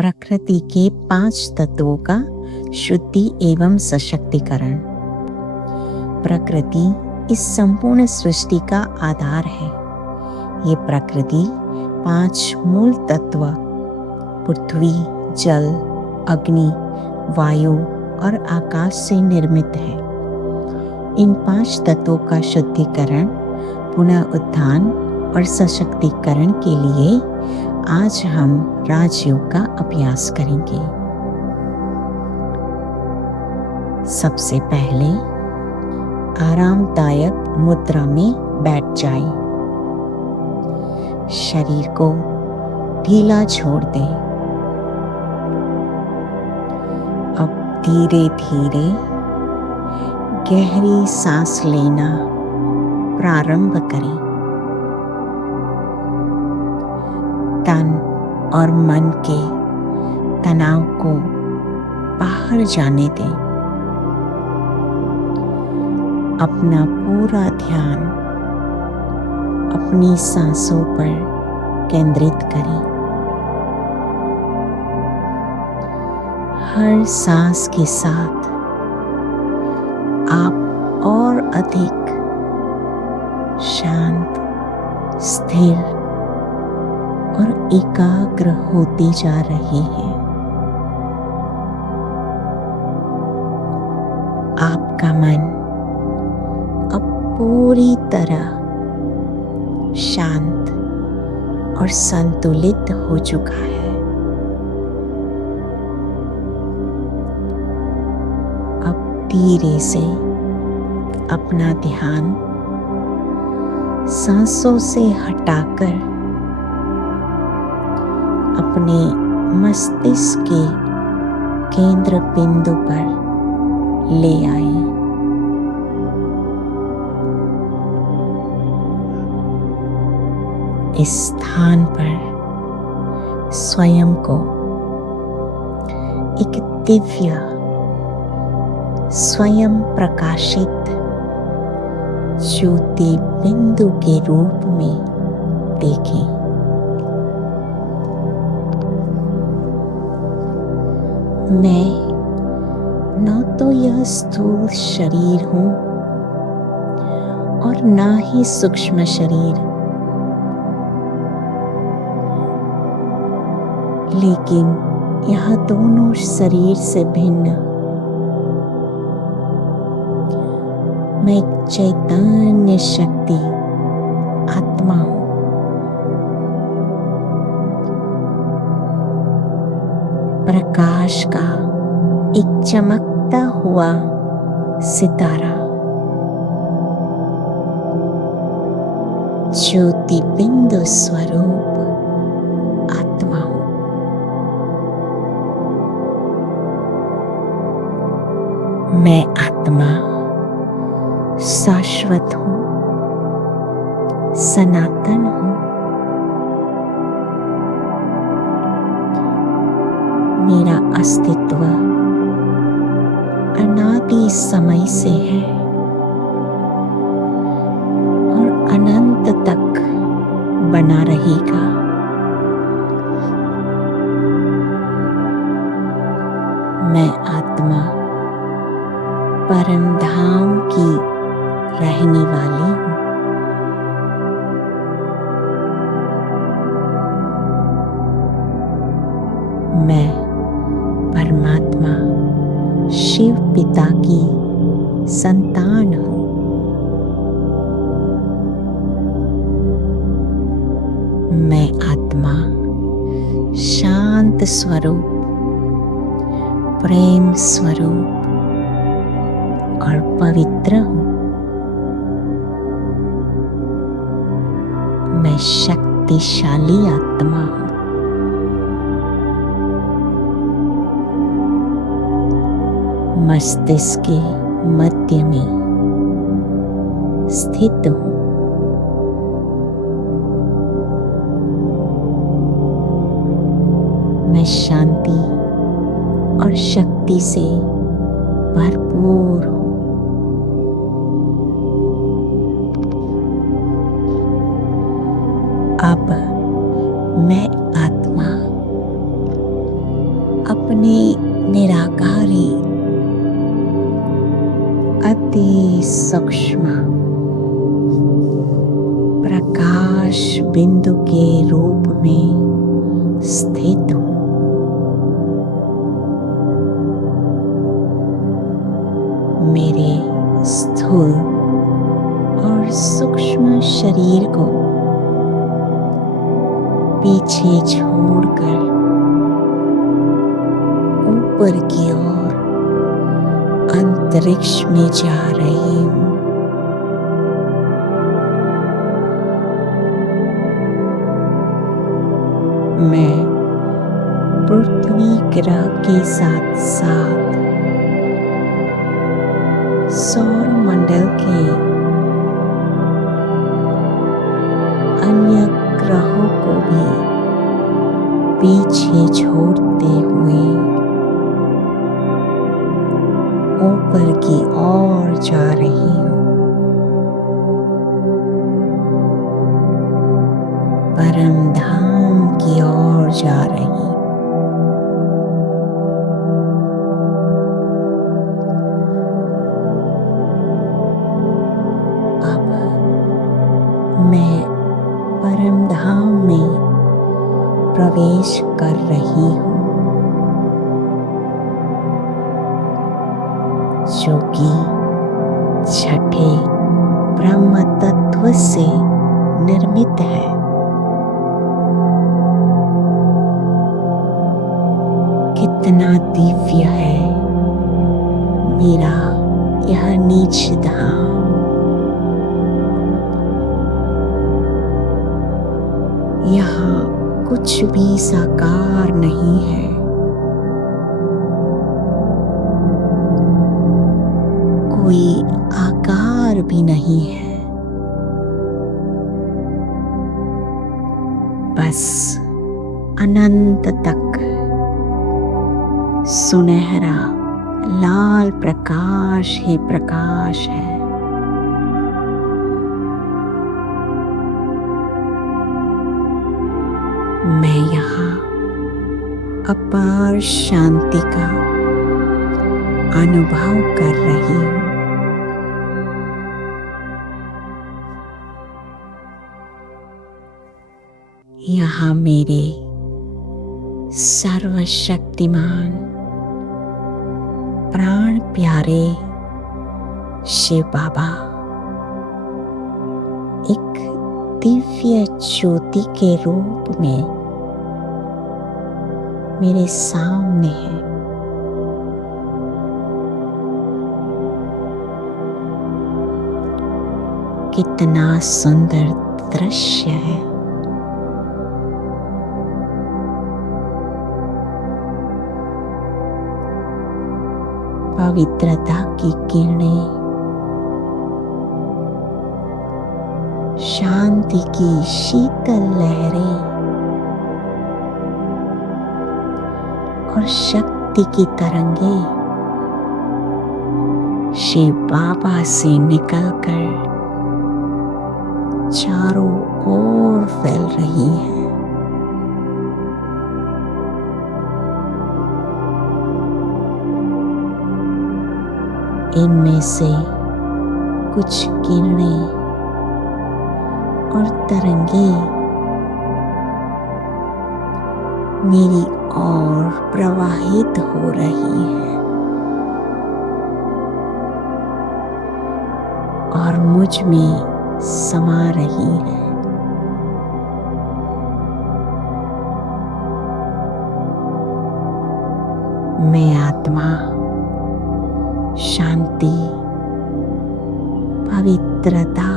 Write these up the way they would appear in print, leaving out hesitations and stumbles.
प्रकृति के 5 तत्वों का शुद्धि एवं सशक्तिकरण। प्रकृति इस संपूर्ण सृष्टि का आधार है। ये प्रकृति 5 मूल तत्व पृथ्वी, जल, अग्नि, वायु और आकाश से निर्मित है। इन 5 तत्वों का शुद्धिकरण, पुनः उत्थान और सशक्तिकरण के लिए आज हम राजयोग का अभ्यास करेंगे। सबसे पहले आरामदायक मुद्रा में बैठ जाएं। शरीर को ढीला छोड़ दें। अब धीरे धीरे गहरी सांस लेना प्रारंभ करें। तन और मन के तनाव को बाहर जाने दें। अपना पूरा ध्यान अपनी सांसों पर केंद्रित करें। हर सांस के साथ आप और अधिक शांत, स्थिर और एकाग्र होते जा रहे हैं। आपका मन अब पूरी तरह शांत और संतुलित हो चुका है। अब धीरे से अपना ध्यान सांसों से हटाकर अपने मस्तिष्क के केंद्र बिंदु पर ले आए। इस स्थान पर स्वयं को एक दिव्य, स्वयं प्रकाशित ज्योति बिंदु के रूप में देखें। मैं न तो यह स्थूल शरीर हूं और न ही सूक्ष्म शरीर, लेकिन यह दोनों शरीर से भिन्न मैं एक चैतन्य शक्ति आत्मा हूं। प्रकाश का एक चमकता हुआ सितारा, ज्योति बिंदु स्वरूप आत्मा हूं। मैं आत्मा शाश्वत हूं, सनातन हूं। मेरा अस्तित्व अनादि समय से है और अनंत तक बना रहेगा। मैं आत्मा परम धाम की रहने वाली हूँ। मैं परमात्मा शिव पिता की संतान हूँ। मैं आत्मा शांत स्वरूप, प्रेम स्वरूप और पवित्र हूँ। मैं शक्तिशाली आत्मा हूँ। मस्तिष्क के मध्य में स्थित हूँ। मैं शांति और शक्ति से भरपूर हूँ। अब मैं आत्मा अपने निराकारी अति सूक्ष्म प्रकाश बिंदु के रूप में स्थित हूँ। मेरे स्थूल और सूक्ष्म शरीर को पीछे छोड़कर ऊपर की ओर अंतरिक्ष में जा रही हूँ। मैं पृथ्वी ग्रह के साथ साथ सौर मंडल के अन्य ग्रहों को भी पीछे छोड़ते हुए ऊपर की ओर जा रही हूँ। परम धाम की ओर जा रही हूँ। अब मैं परम धाम में प्रवेश कर रही हूँ, जो कि छठे ब्रह्म तत्व से निर्मित है। कितना दिव्य है मेरा यह नीच धाम। यहाँ कुछ भी साकार नहीं है। कोई आकार भी नहीं है। बस अनंत तक सुनहरा लाल प्रकाश ही प्रकाश है। मैं यहाँ अपार शांति का अनुभव कर रही हूँ। यहाँ मेरे सर्वशक्तिमान प्राण प्यारे शिव बाबा एक दिव्य ज्योति के रूप में मेरे सामने है। कितना सुंदर दृश्य है। पवित्रता की किरणें, शांति की शीतल लहरें और शक्ति की तरंगें शिव बाबा से निकलकर चारों ओर फैल रही हैं। इनमें से कुछ किरणें और तरंगें मेरी ओर प्रवाहित हो रही हैं और मुझ में समा रही है। मैं आत्मा शांति, पवित्रता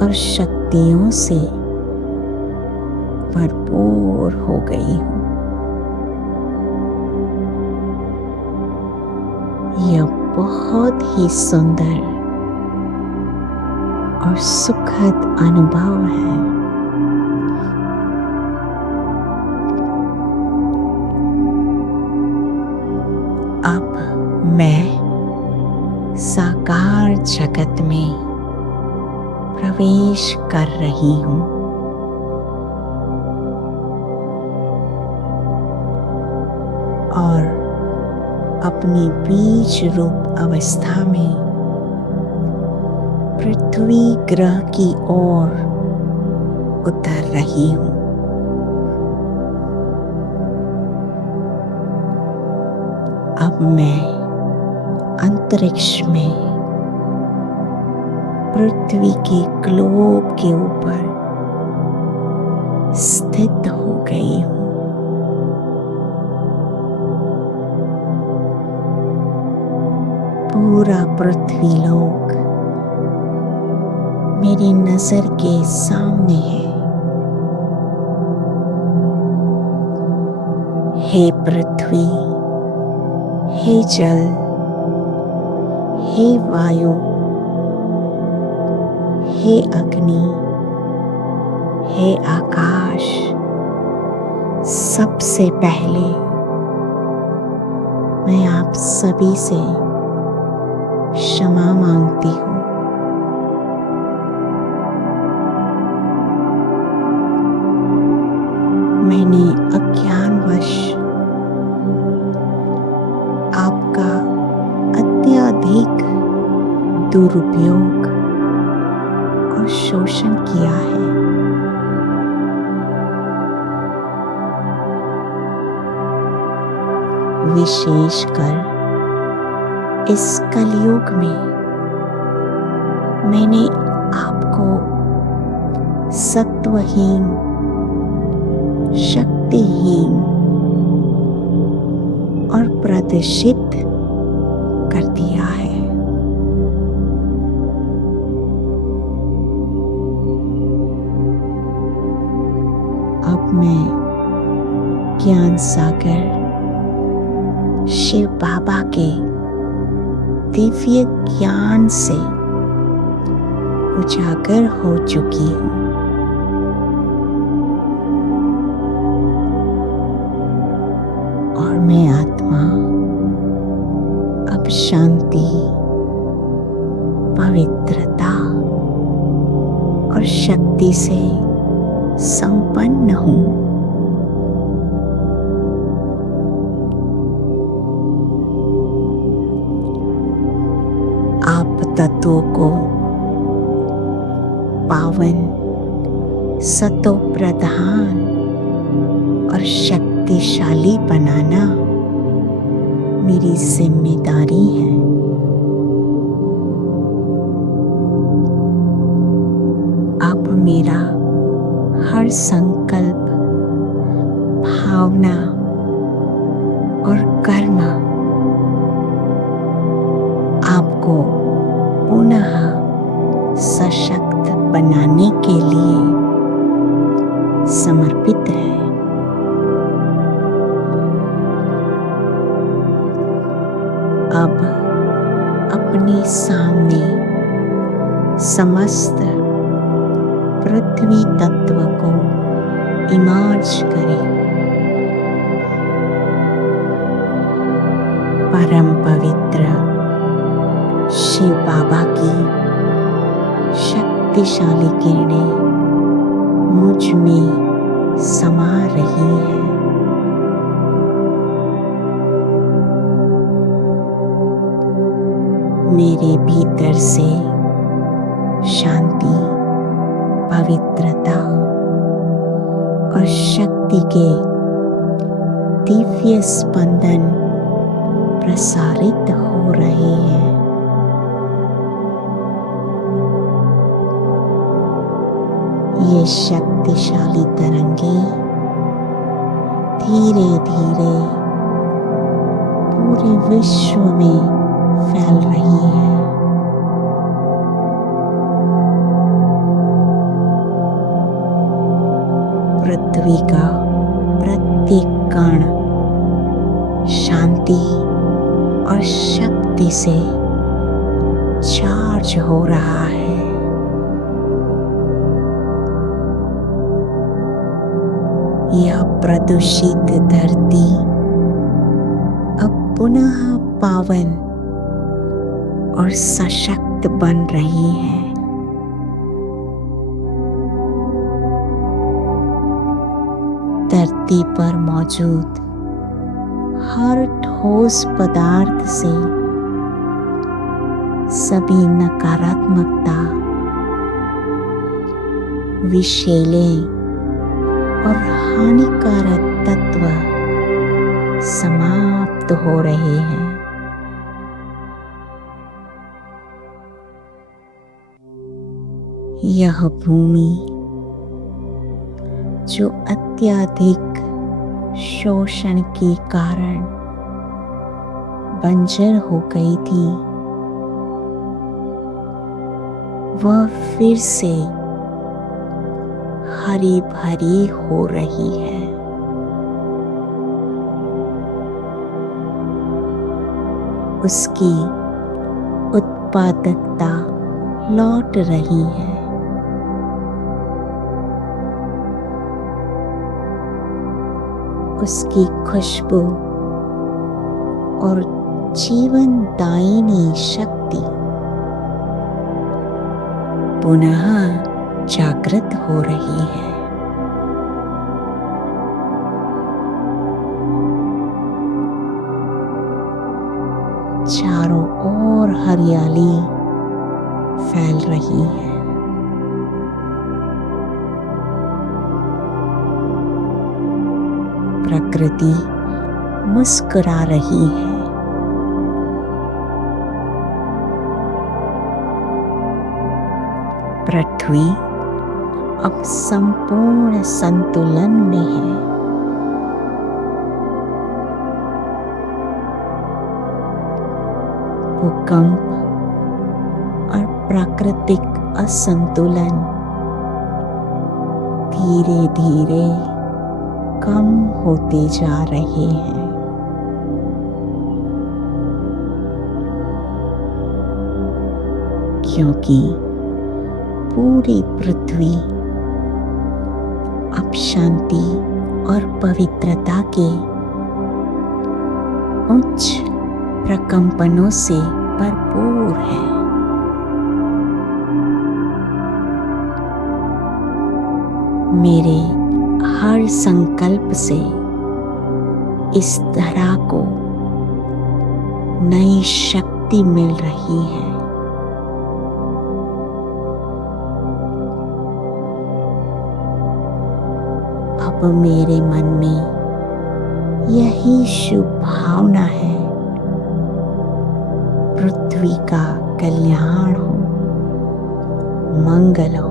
और शक्तियों से भरपूर हो गई हूँ। यह बहुत ही सुंदर और सुखद अनुभव है। अब मैं साकार जगत में प्रवेश कर रही हूँ। अपनी बीज रूप अवस्था में पृथ्वी ग्रह की ओर उतर रही हूँ। अब मैं अंतरिक्ष में पृथ्वी के ग्लोब के ऊपर स्थित हो गई हूँ। पूरा पृथ्वी लोक मेरी नजर के सामने है। हे पृथ्वी, हे जल, हे वायु, हे अग्नि, हे आकाश, सबसे पहले मैं आप सभी से क्षमा मांगती हूँ। मैंने अज्ञानवश आपका अत्यधिक दुरुपयोग और शोषण किया है। विशेषकर इस कलयुग में मैंने आपको सत्वहीन, शक्तिहीन और प्रदर्शित कर दिया है। अब मैं ज्ञान सागर शिव बाबा के दिव्य ज्ञान से उजागर हो चुकी हूँ। और मैं आत्मा अब शांति, पवित्रता और शक्ति से संपन्न हूँ। आप तत्वों को पावन, सतो प्रधान और शक्तिशाली बनाना मेरी जिम्मेदारी है। अब मेरा हर संकल्प, भावना और कर्म आपको पुनः सशक्त बनाने के लिए समर्पित है। अब अपने सामने समस्त पृथ्वी तत्व को इमर्ज करें। परम पवित्र शिव बाबा की शक्तिशाली किरणें मुझ में समा रही है। मेरे भीतर से शांति, पवित्रता और शक्ति के दिव्य स्पंदन प्रसारित हो रहे हैं। ये शक्तिशाली तरंगें धीरे धीरे पूरे विश्व में फैल रही है। पृथ्वी का प्रत्येक कण शांति और शक्ति से चार्ज हो रहा है। यह प्रदूषित धरती अब पुनः पावन और सशक्त बन रही है। धरती पर मौजूद हर ठोस पदार्थ से सभी नकारात्मकता, विषैले और हानिकारक तत्व समाप्त हो रहे हैं। यह भूमि जो अत्यधिक शोषण के कारण बंजर हो गई थी, वह फिर से हरी भरी हो रही है। उसकी उत्पादकता लौट रही है। उसकी खुशबू और जीवनदायिनी शक्ति पुनः जागृत हो रही है। चारों ओर हरियाली फैल रही है। प्रकृति मुस्कुरा रही है। पृथ्वी अब संपूर्ण संतुलन में है। भूकंप और प्राकृतिक असंतुलन धीरे धीरे कम होते जा रहे हैं। क्योंकि पूरी पृथ्वी अब शांति और पवित्रता के उच्च प्रकंपनों से भरपूर है। मेरे हर संकल्प से इस तरह को नई शक्ति मिल रही है। अब मेरे मन में यही शुभ भावना है। पृथ्वी का कल्याण हो, मंगल हो।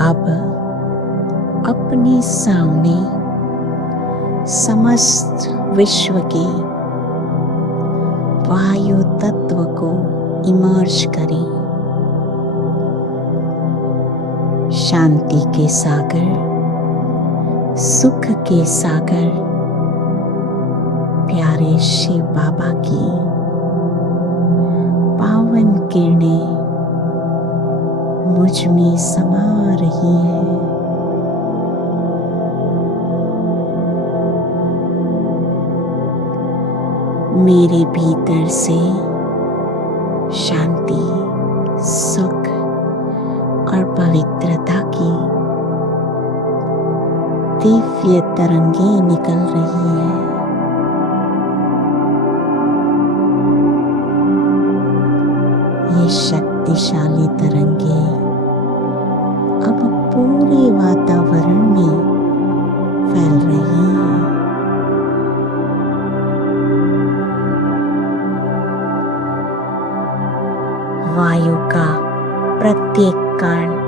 अब अपने सामने समस्त विश्व के वायु तत्व को इमर्ज करें। शांति के सागर, सुख के सागर प्यारे शिव बाबा की पावन किरणें मुझ में समा रही है। मेरे भीतर से शांति, सुख और पवित्रता की दिव्य तरंगें निकल रही है। ये शक्तिशाली तरंगें अब पूरे वातावरण में फैल रही हैं। वायु का प्रत्येक कण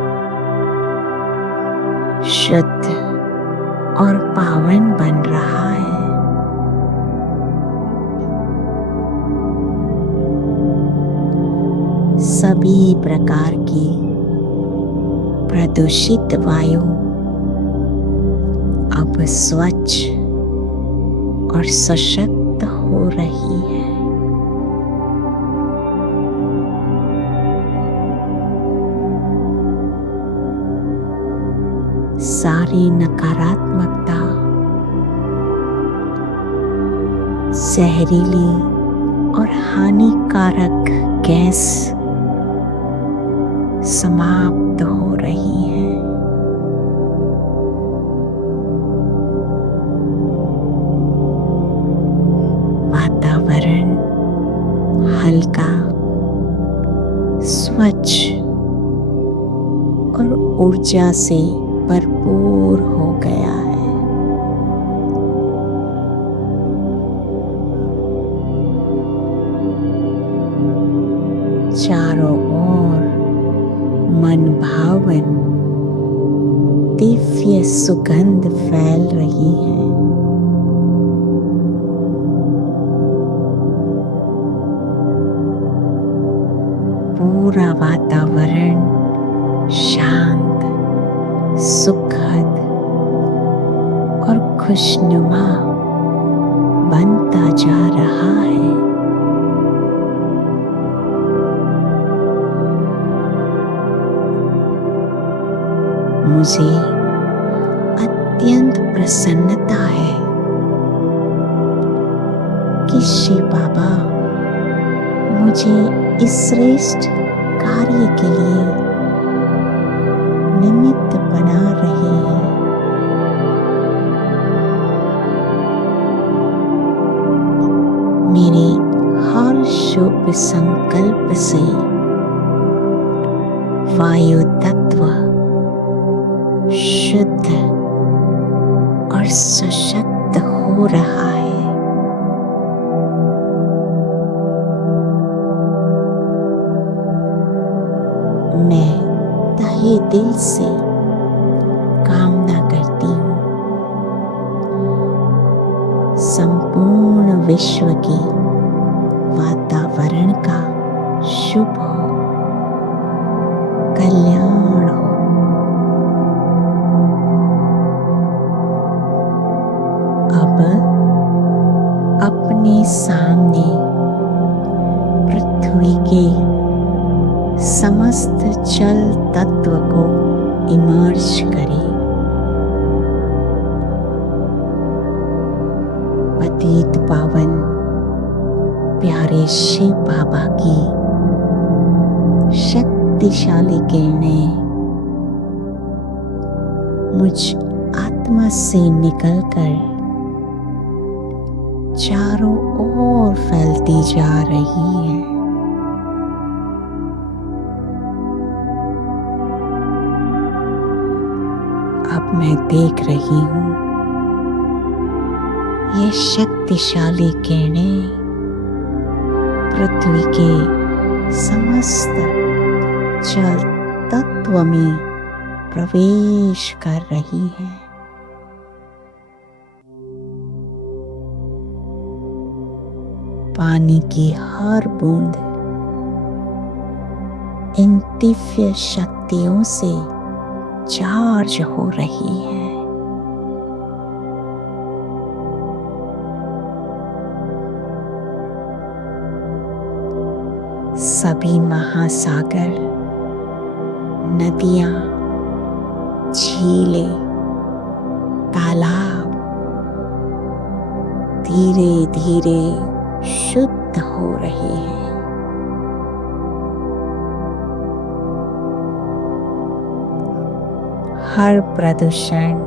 शुद्ध और पावन बन रहा है। सभी प्रकार की प्रदूषित वायु अब स्वच्छ और सशक्त हो रही है। सारी नकारात्मकता, जहरीली और हानिकारक गैस समाप्त हो रही है। ऊर्जा से भरपूर हो गया है। चारों ओर मन भावन दिव्य सुगंध फैल रही है। पूरा वातावरण शांत, सुखद और खुशनुमा बनता जा रहा है। मुझे अत्यंत प्रसन्नता है कि शिव बाबा मुझे इस श्रेष्ठ कार्य के लिए निमित्त बना रहे हैं। मेरे हर शुभ संकल्प से वायु तत्व शुद्ध और सशक्त हो रहा है। मैं तहे दिल से कामना करती हूँ संपूर्ण विश्व के वातावरण का शुभ हो, कल्याण हो। अब अपने सामने पृथ्वी के समस्त जल तत्व को इमर्ज करें। पतित पावन प्यारे शिव बाबा की शक्तिशाली किरणें मुझ आत्मा से निकलकर चारों ओर फैलती जा रही है। अब मैं देख रही हूँ ये शक्तिशाली किरणें पृथ्वी के समस्त जल तत्व में प्रवेश कर रही है। पानी की हर बूंद इन दिव्य शक्तियों से चार्ज हो रही है। सभी महासागर, नदियां, झीलें, तालाब धीरे धीरे शुद्ध हो रहे हैं। हर प्रदूषण,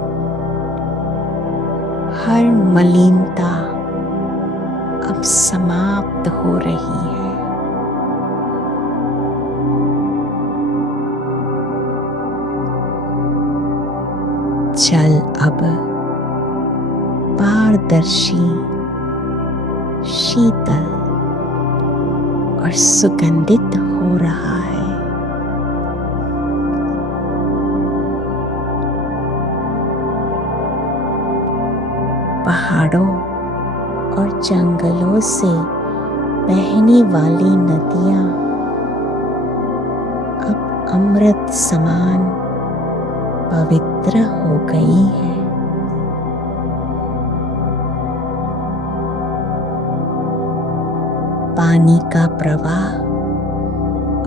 हर मलिनता अब समाप्त हो रही है। जल अब पारदर्शी, शीतल और सुगंधित हो रहा है। पहाड़ों और जंगलों से बहने वाली नदियां अब अमृत समान पवित्र हो गई है। पानी का प्रवाह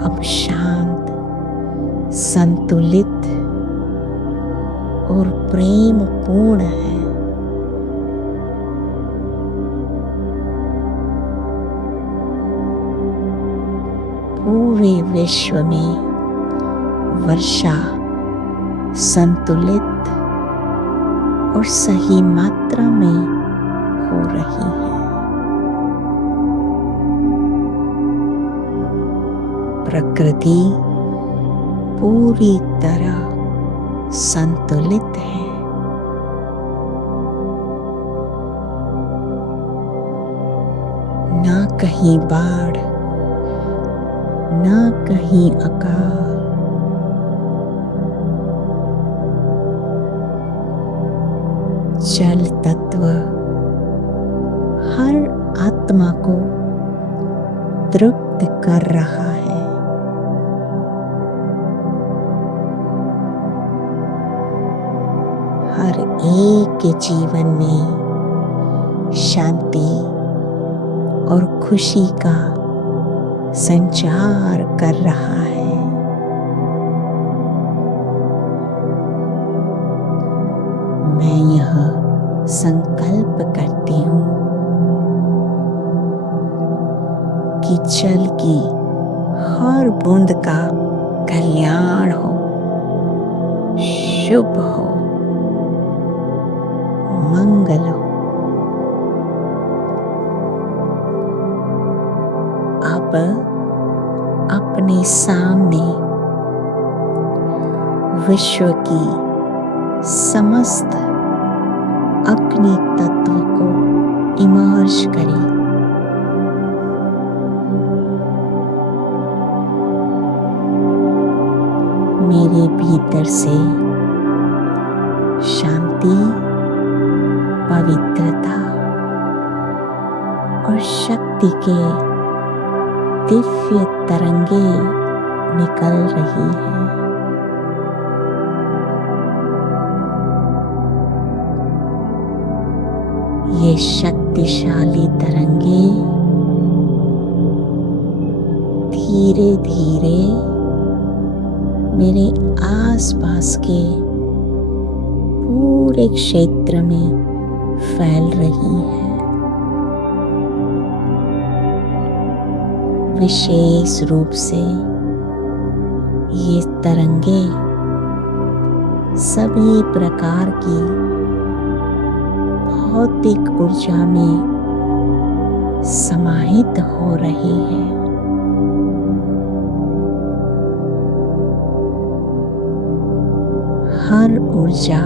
अब शांत, संतुलित और प्रेम पूर्ण है। पूरे विश्व में वर्षा संतुलित और सही मात्रा में हो रही है। प्रकृति पूरी तरह संतुलित है। ना कहीं बाढ़, ना कहीं अकाल। जल तत्व हर आत्मा को तृप्त कर रहा है। हर एक के जीवन में शांति और खुशी का संचार कर रहा है। मैं यह संकल्प करती हूँ कि जल की हर बूंद का कल्याण हो, शुभ हो, मंगल हो। अब अपने सामने विश्व की समस्त अग्नि तत्व को इमर्ज करें। मेरे भीतर से शांति, पवित्रता और शक्ति के दिव्य तरंगे निकल रही हैं। ये शक्तिशाली तरंगे धीरे धीरे मेरे आसपास के पूरे क्षेत्र में फैल रही है। विशेष रूप से ये तरंगे सभी प्रकार की भौतिक ऊर्जा में समाहित हो रही है। हर ऊर्जा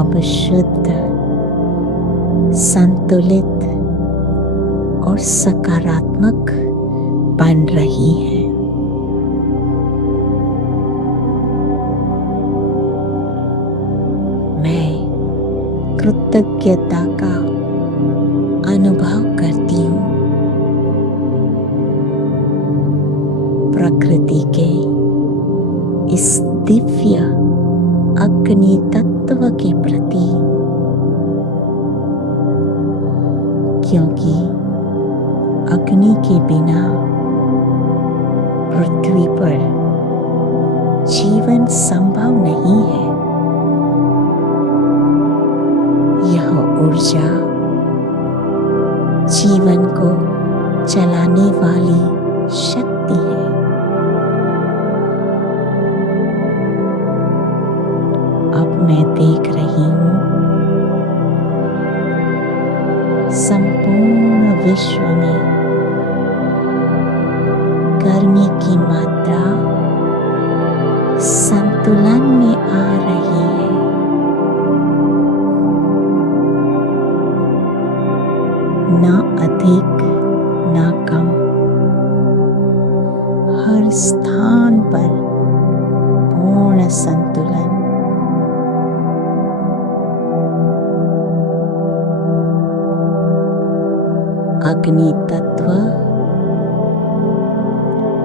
अब शुद्ध, संतुलित और सकारात्मक बन रही है। मैं कृतज्ञता का अनुभव करती हूँ। प्रकृति के इस दिव्य अग्नि तत्व के प्रति, क्योंकि अग्नि के बिना पृथ्वी पर जीवन संभव नहीं है। यह ऊर्जा जीवन को चलाने वाली शक्ति है। अब मैं देख रही हूँ संपूर्ण विश्व में गर्मी की मात्रा संतुलन में आ रही है। ना अधिक ना कम, हर स्थान पर पूर्ण संतुलन। अग्नि तत्व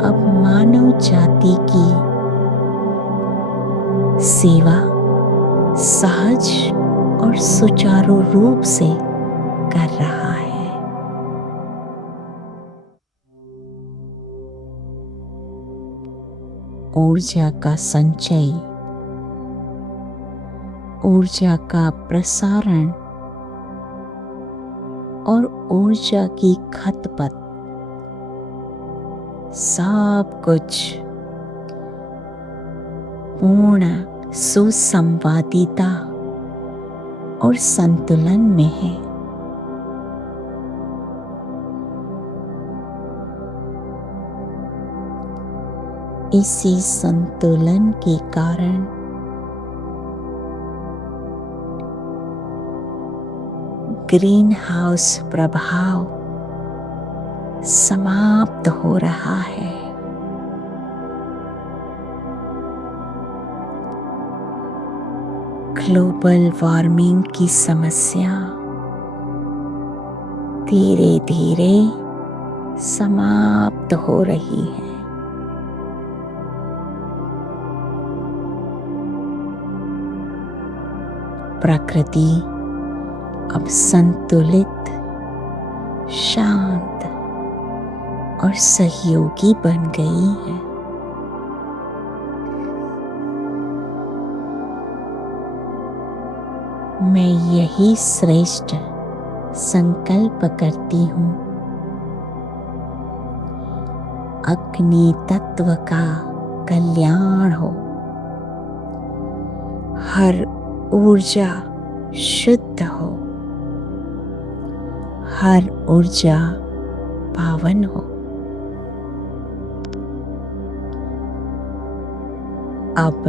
अब मानव जाति की सेवा सहज और सुचारू रूप से कर रहा है। ऊर्जा का संचय, ऊर्जा का प्रसारण और ऊर्जा की खपत, सब कुछ पूर्ण सुसंवादिता और संतुलन में है। इसी संतुलन के कारण ग्रीन हाउस प्रभाव समाप्त हो रहा है। ग्लोबल वार्मिंग की समस्या धीरे धीरे समाप्त हो रही है। प्रकृति अब संतुलित, शांत और सहयोगी बन गई है। मैं यही श्रेष्ठ संकल्प करती हूँ। अग्नि तत्व का कल्याण हो, हर ऊर्जा शुद्ध हो, हर ऊर्जा पावन हो। अब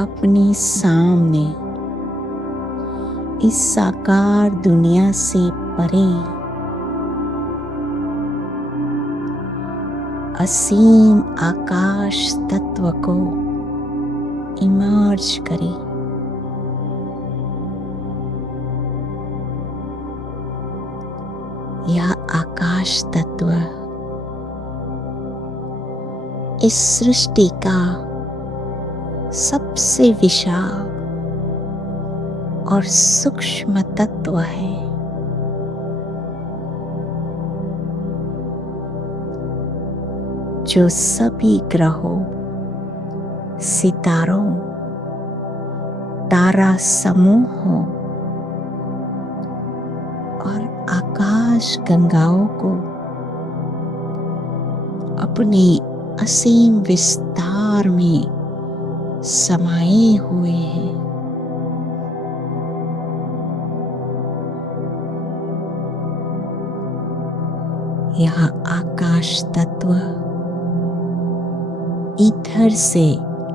अपने सामने इस साकार दुनिया से परे असीम आकाश तत्व को इमर्ज करें। यह आकाश तत्व इस सृष्टि का सबसे विशाल और सूक्ष्म तत्व है। जो सभी ग्रहों, सितारों, तारा समूहों और आकाश गंगाओं को अपने असीम विस्तार में समाये हुए हैं। यह आकाश तत्व ईथर से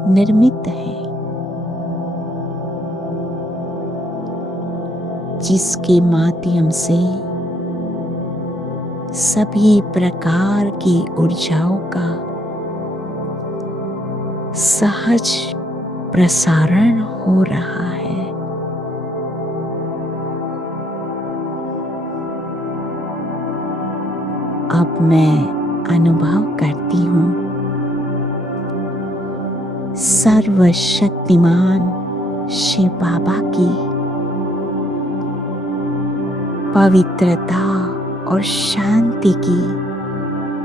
निर्मित है, जिसके माध्यम से सभी प्रकार की ऊर्जाओं का सहज प्रसारण हो रहा है। अब मैं अनुभव करती हूँ सर्वशक्तिमान शिव बाबा की पवित्रता और शांति की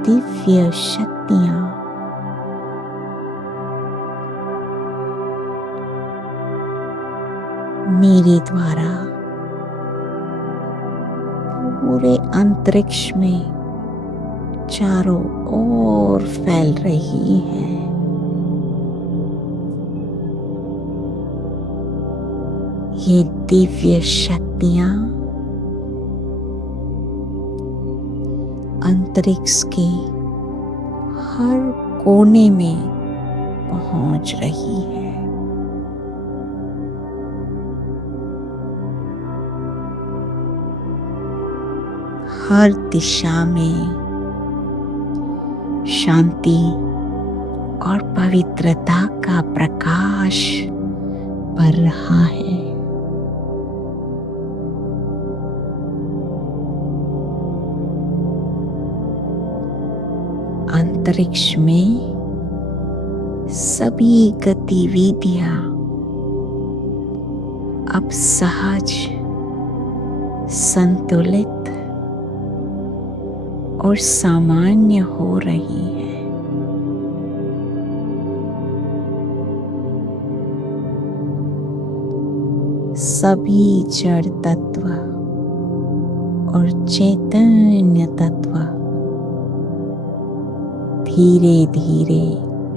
दिव्य शक्तियाँ मेरे द्वारा पूरे अंतरिक्ष में चारों ओर फैल रही है। ये दिव्य शक्तियाँ अंतरिक्ष के हर कोने में पहुंच रही है। हर दिशा में शांति और पवित्रता का प्रकाश बढ़ रहा है। अंतरिक्ष में सभी गतिविधियां अब सहज, संतुलित और सामान्य हो रही है। सभी जड़ तत्व और चैतन्य तत्व धीरे धीरे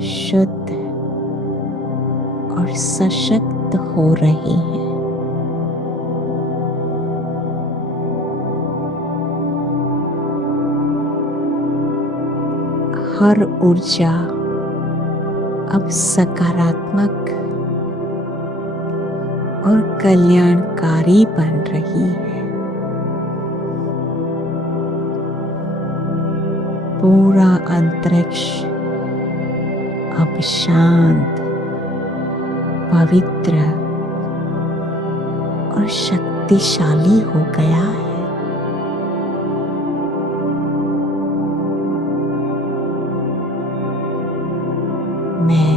शुद्ध और सशक्त हो रहे हैं। हर ऊर्जा अब सकारात्मक और कल्याणकारी बन रही है। पूरा अंतरिक्ष अब शांत, पवित्र और शक्तिशाली हो गया है। मैं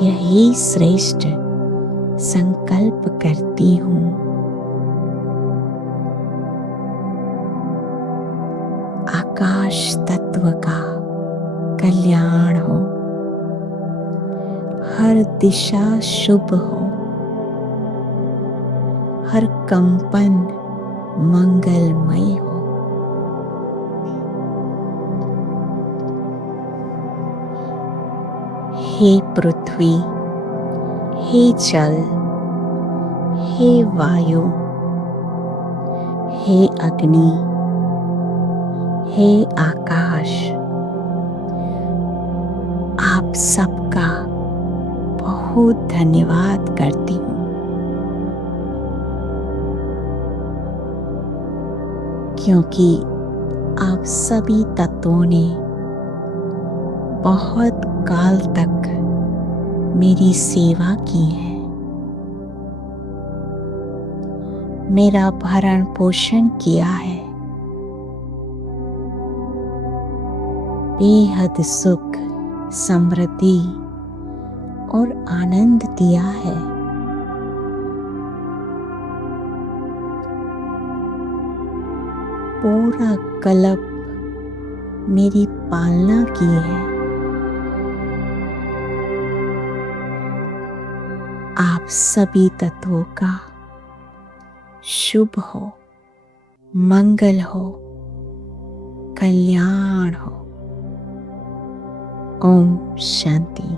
यही श्रेष्ठ संकल्प करती हूँ। आकाश तत्व का कल्याण हो, हर दिशा शुभ हो, हर कंपन मंगलमय हो। हे पृथ्वी, हे जल, हे वायु, हे अग्नि, हे आकाश, आप सबका बहुत धन्यवाद करती हूँ, क्योंकि आप सभी तत्वों ने बहुत काल तक मेरी सेवा की है, मेरा भरण पोषण किया है, बेहद सुख, समृद्धि और आनंद दिया है। पूरा कल्प मेरी पालना की है। आप सभी तत्वों का शुभ हो, मंगल हो, कल्याण हो। ओम शांति।